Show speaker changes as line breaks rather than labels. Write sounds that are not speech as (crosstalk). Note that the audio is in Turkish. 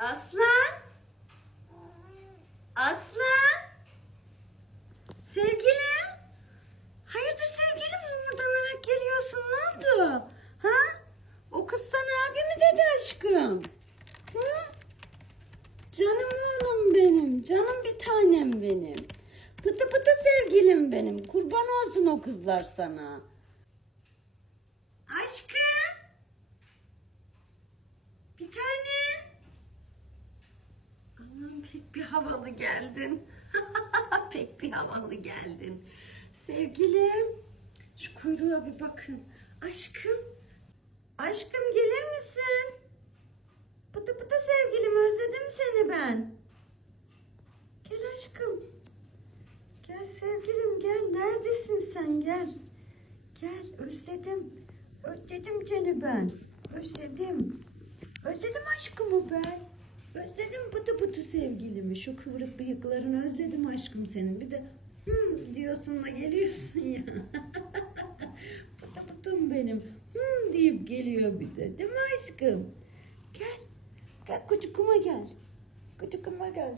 Aslan. Aslan. Sevgilim. Hayırdır sevgilim umurdanarak geliyorsun ne oldu? Ha? O kız sana abi mi dedi aşkım? Hı? Canım oğlum benim. Canım bir tanem benim. Pıtı pıtı sevgilim benim. Kurban olsun o kızlar sana. Aşkım. Bir tanem. Allah'ım pek bir havalı geldin. (laughs) pek bir havalı geldin. Sevgilim. Şu kuyruğa bir bakın. Aşkım. Aşkım gelir misin? Pıtı pıtı sevgilim özledim seni ben. Gel aşkım. Gel sevgilim gel. Neredesin sen gel. Gel özledim. Özledim seni ben. Özledim. Özledim aşkımı ben. Özledim pıtı pıtı sevgilimi. Şu kıvrık bıyıklarını özledim aşkım senin. Bir de hmm diyorsun da geliyorsun ya. (laughs) pıtı pıtım benim. Hmm deyip geliyor bir de. Değil mi aşkım? Gel. Gel kucukuma gel. Kucukuma gel.